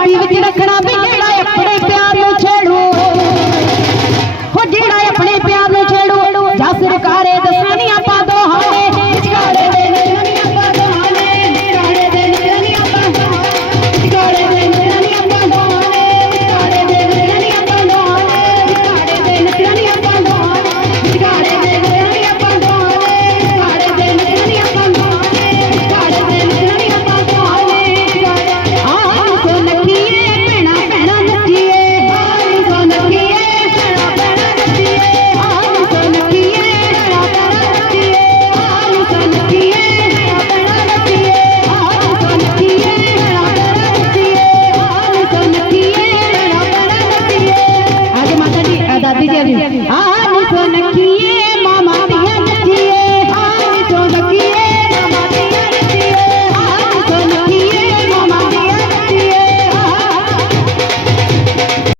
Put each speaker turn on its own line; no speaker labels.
Party ਵਿੱਚ ਰੱਖਣਾ ਵੀ ਜਿਹੜਾ ਆਪਣੇ ਪਿਆਰ ਨੂੰ ਛੇੜੂ। ਹੋ ਜਿਹੜਾ ਆਪਣੇ ಅತಿಥಿ